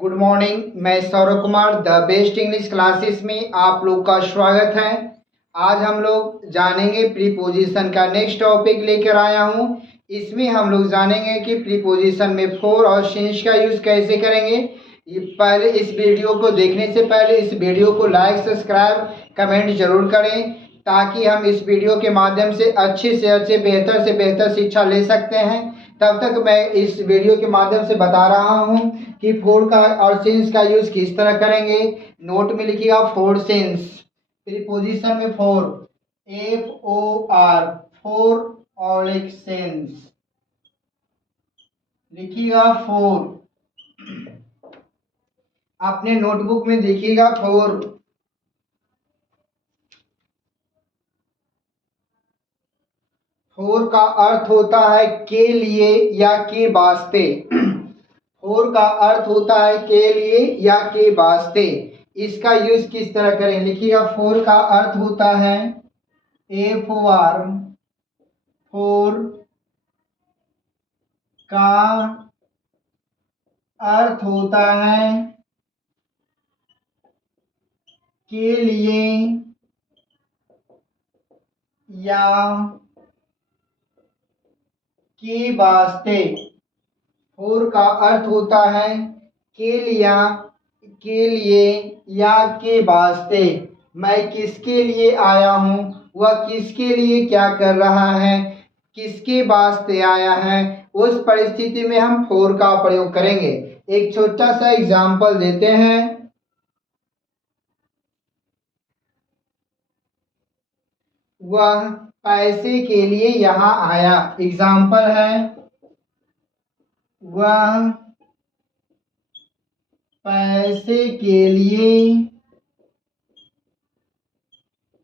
Good morning. मैं Saurabh Kumar the best English classes में आप लोग का स्वागत है। आज हम लोग जानेंगे प्रीपोजिशन का नेक्स्ट टॉपिक लेकर आया हूँ। इसमें हम लोग जानेंगे कि प्रीपोजिशन में फोर और सिंस का यूज़ कैसे करेंगे। ये पहले इस वीडियो को देखने से पहले इस वीडियो को लाइक सब्सक्राइब कमेंट जरूर करें, ताकि हम इस वीडियो के माध्यम से अच्छे से बेहतर शिक्षा ले सकते हैं। तब तक मैं इस वीडियो के माध्यम से बता रहा हूँ कि फोर का और सिंस का यूज किस तरह करेंगे। नोट में लिखिएगा फोर सिंस। प्रीपोजिशन में फोर, FOR, फोर और एक सिंस लिखिएगा फोर। अपने नोटबुक में देखिएगा फोर। फोर का अर्थ होता है के लिए या के वास्ते। फोर का अर्थ होता है के लिए या के वास्ते। इसका यूज किस तरह करें, लिखिएगा फोर का अर्थ होता है FOR, फोर का अर्थ होता है के लिए या के वास्ते। फोर का अर्थ होता है के लिए या के वास्ते। मैं किसके लिए आया हूँ, वह किसके लिए क्या कर रहा है, किसके वास्ते आया है, उस परिस्थिति में हम फोर का प्रयोग करेंगे। एक छोटा सा एग्जाम्पल देते हैं। वह पैसे के लिए यहाँ आया। एग्जाम्पल है, वह पैसे के लिए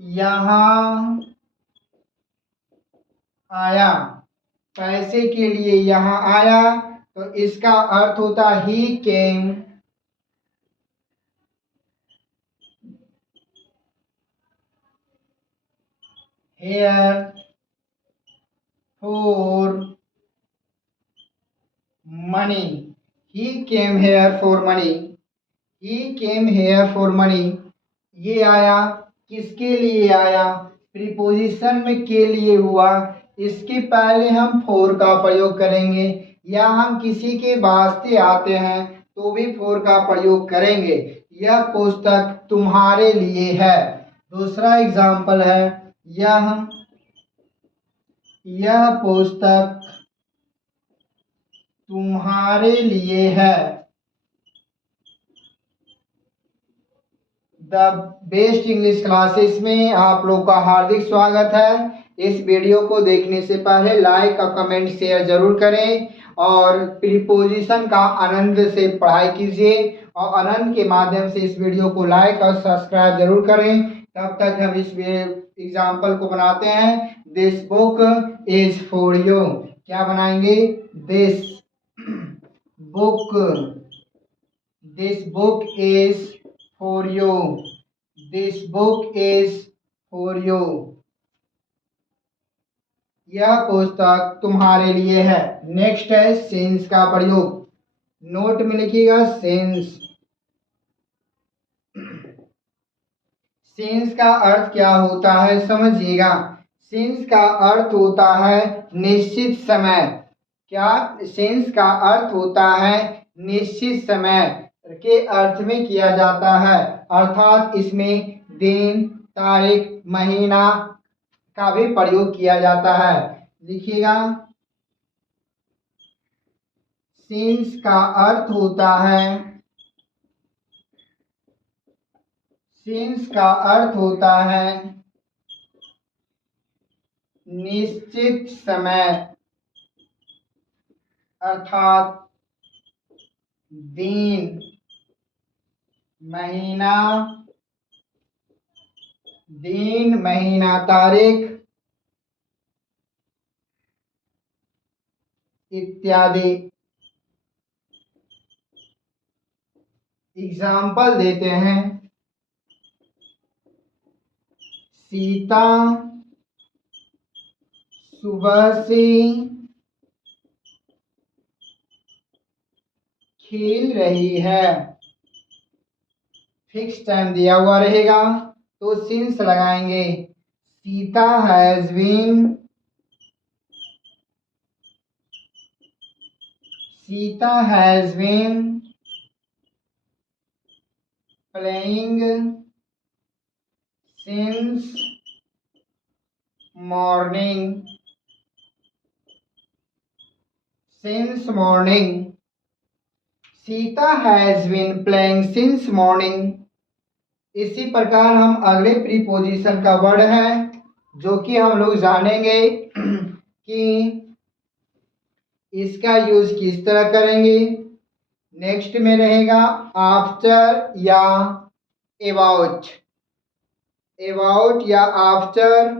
यहाँ आया। पैसे के लिए यहाँ आया तो इसका अर्थ होता he came here for money. He came here for money. He came here for money. ये आया, किसके लिए आया, प्रीपोजिशन में के लिए हुआ। इसके पहले हम फोर का प्रयोग करेंगे, या हम किसी के वास्ते आते हैं तो भी फोर का प्रयोग करेंगे। यह पुस्तक तुम्हारे लिए है। दूसरा एग्जाम्पल है, यह पुस्तक तुम्हारे लिए है। द बेस्ट इंग्लिश क्लासेस में आप लोग का हार्दिक स्वागत है। इस वीडियो को देखने से पहले लाइक और कमेंट शेयर जरूर करें, और प्रीपोजिशन का आनंद से पढ़ाई कीजिए, और आनंद के माध्यम से इस वीडियो को लाइक और सब्सक्राइब जरूर करें। तब तक हम इस एग्जाम्पल को बनाते हैं। This book is for you. क्या बनाएंगे, this book, this book is for you, this book is for you। यह पुस्तक तुम्हारे लिए है। नेक्स्ट है सिंस का प्रयोग। नोट में लिखिएगा सिंस। सिंस का अर्थ क्या होता है समझिएगा। सिंस का अर्थ होता है निश्चित समय। क्या, सिंस का अर्थ होता है निश्चित समय के अर्थ में किया जाता है, अर्थात इसमें दिन, तारीख, महीना का भी प्रयोग किया जाता है। लिखिएगा, सिंस का अर्थ होता है, सिंस का अर्थ होता है निश्चित समय, अर्थात दिन, महीना, दिन, महीना, तारीख इत्यादि। एग्जाम्पल देते हैं, सीता सुबह से खेल रही है। फिक्स टाइम दिया हुआ रहेगा तो सिंस लगाएंगे। Sita has been playing since morning. Sita has been playing since morning. इसी प्रकार हम अगले प्रीपोजिशन का वर्ड है जो कि हम लोग जानेंगे कि इसका यूज किस तरह करेंगे। नेक्स्ट में रहेगा आफ्टर या अबाउट। या आफ्टर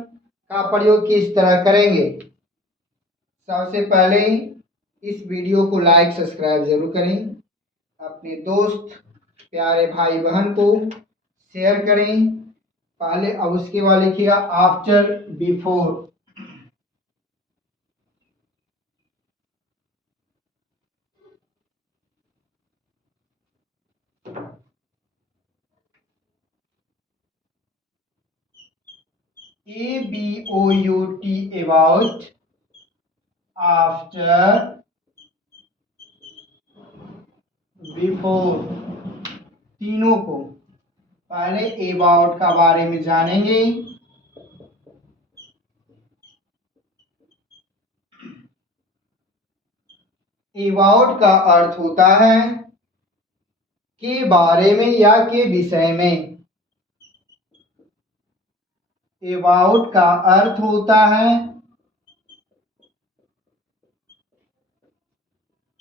का प्रयोग किस तरह करेंगे। सबसे पहले इस वीडियो को लाइक सब्सक्राइब जरूर करें, अपने दोस्त प्यारे भाई बहन को शेयर करें। पहले अब उसके बाद लिखिएगा after before. ABOUT about, after, before, तीनों को पहले अबाउट का बारे में जानेंगे। अबाउट का अर्थ होता है के बारे में या के विषय में। अबाउट का अर्थ होता है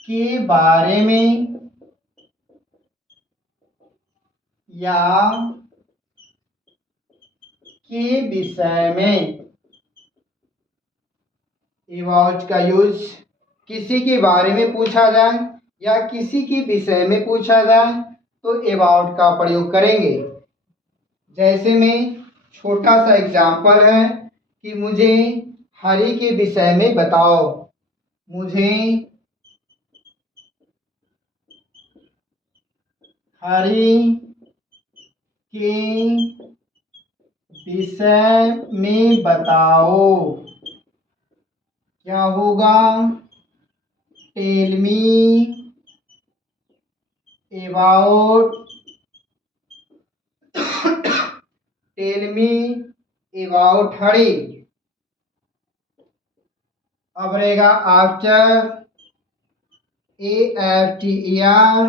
के बारे में या के विषय में। अबाउट का यूज किसी के बारे में पूछा जाए या किसी के विषय में पूछा जाए तो अबाउट का प्रयोग करेंगे। जैसे में छोटा सा एग्जाम्पल है कि मुझे हरि के विषय में बताओ। मुझे हरि के विषय में बताओ। क्या होगा? Tell me about Hari. अब रहेगा आफ्टर, AFTER।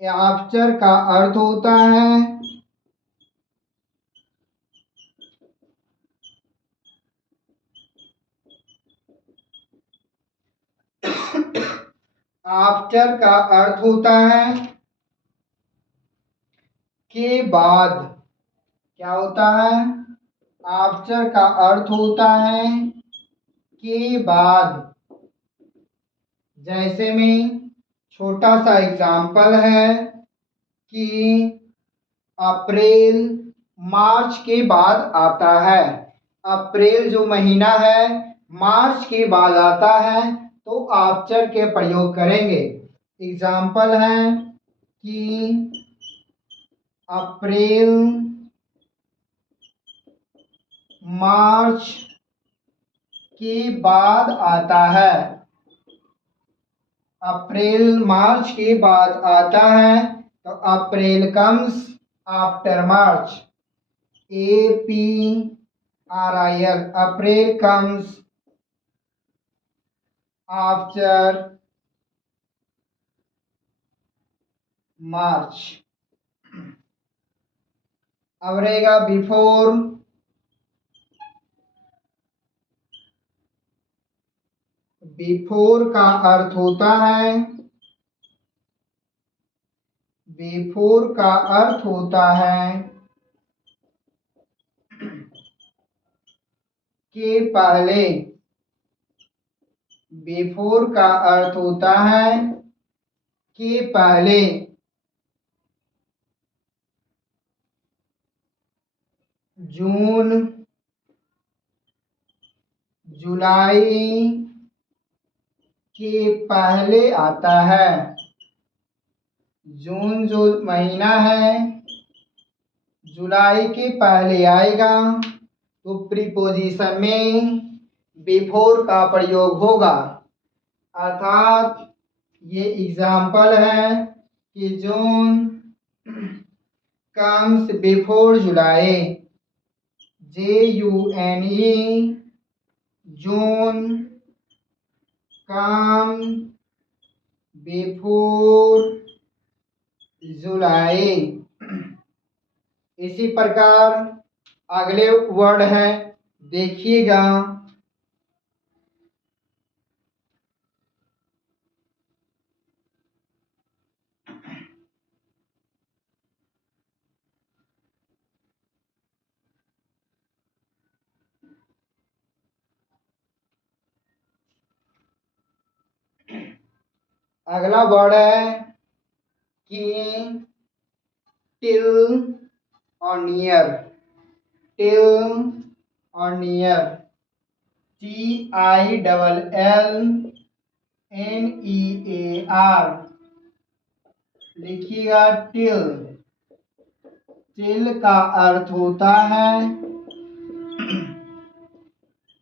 आफ्टर का अर्थ होता है आफ्टर का अर्थ होता है के बाद। क्या होता है? आफ्टर का अर्थ होता है के बाद। जैसे में छोटा सा एग्जाम्पल है कि अप्रैल मार्च के बाद आता है। अप्रैल जो महीना है मार्च के बाद आता है तो आफ्टर के प्रयोग करेंगे। एग्जाम्पल है कि अप्रैल मार्च के बाद आता है। अप्रैल मार्च के बाद आता है तो अप्रैल कम्स आफ्टर मार्च। APRIL, अप्रैल कम्स आफ्टर मार्च। अब रहेगा बिफोर। बिफोर का अर्थ होता है के पहले। बिफोर का अर्थ होता है के पहले। जून, जुलाई, के पहले आता है। जून जो महीना है जुलाई के पहले आएगा तो प्रीपोजिशन में बिफोर का प्रयोग होगा। अर्थात ये एग्जाम्पल है कि जून कम्स बिफोर जुलाई। JUNE जून कम बिफोर जुलाई। इसी प्रकार अगले वर्ड है, देखिएगा। अगला वर्ड है कि टिल और नियर। टिल और नियर। TILLNEAR लिखिएगा टिल। टिल का अर्थ होता है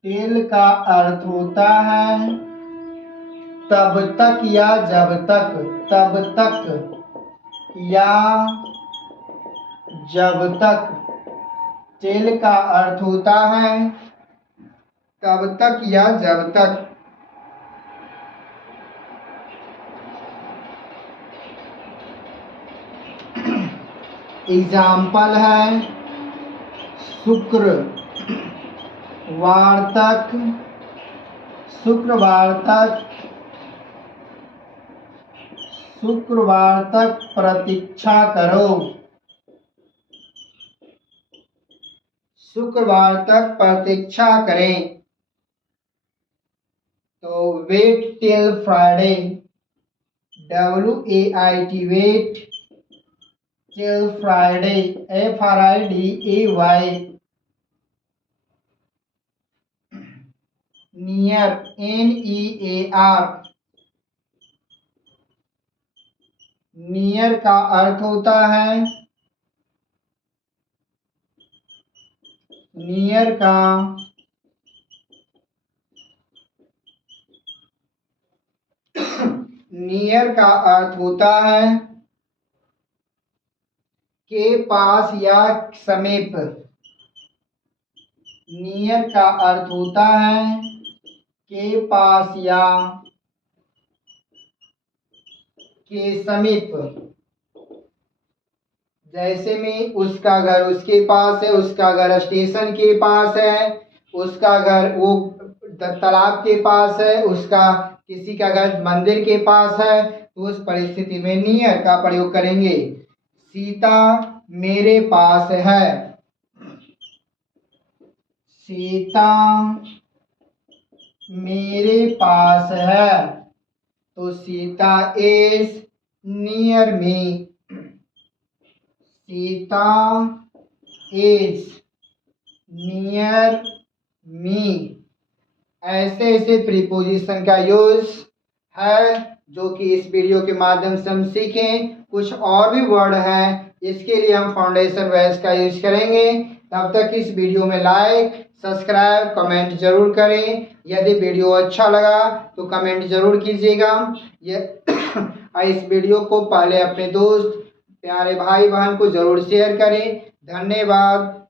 टिल का अर्थ होता है तब तक या जब तक। तब तक या जब तक। टिल का अर्थ होता है तब तक या जब तक। एग्जाम्पल है शुक्रवार तक। शुक्रवार तक। शुक्रवार तक प्रतीक्षा करो। शुक्रवार तक प्रतीक्षा करें। तो wait till Friday. WAIT wait till Friday. FRIDAY। Near NEAR। Near का अर्थ होता है नियर का नियर का अर्थ होता है के पास या समीप। नियर का अर्थ होता है के पास या के समीप। जैसे में उसका घर उसके पास है, उसका घर स्टेशन के पास है, उसका घर वो तालाब के पास है, उसका किसी का घर मंदिर के पास है, तो उस परिस्थिति में नियर का प्रयोग करेंगे। सीता मेरे पास है। सीता मेरे पास है तो Sita is near me. Sita is near me. ऐसे ऐसे प्रीपोजिशन का यूज है जो कि इस वीडियो के माध्यम से हम सीखें। कुछ और भी वर्ड हैं, इसके लिए हम फाउंडेशन वर्ड्स का यूज करेंगे। तब तक इस वीडियो में लाइक सब्सक्राइब कमेंट जरूर करें। यदि वीडियो अच्छा लगा तो कमेंट जरूर कीजिएगा। इस वीडियो को पहले अपने दोस्त प्यारे भाई बहन को जरूर शेयर करें। धन्यवाद।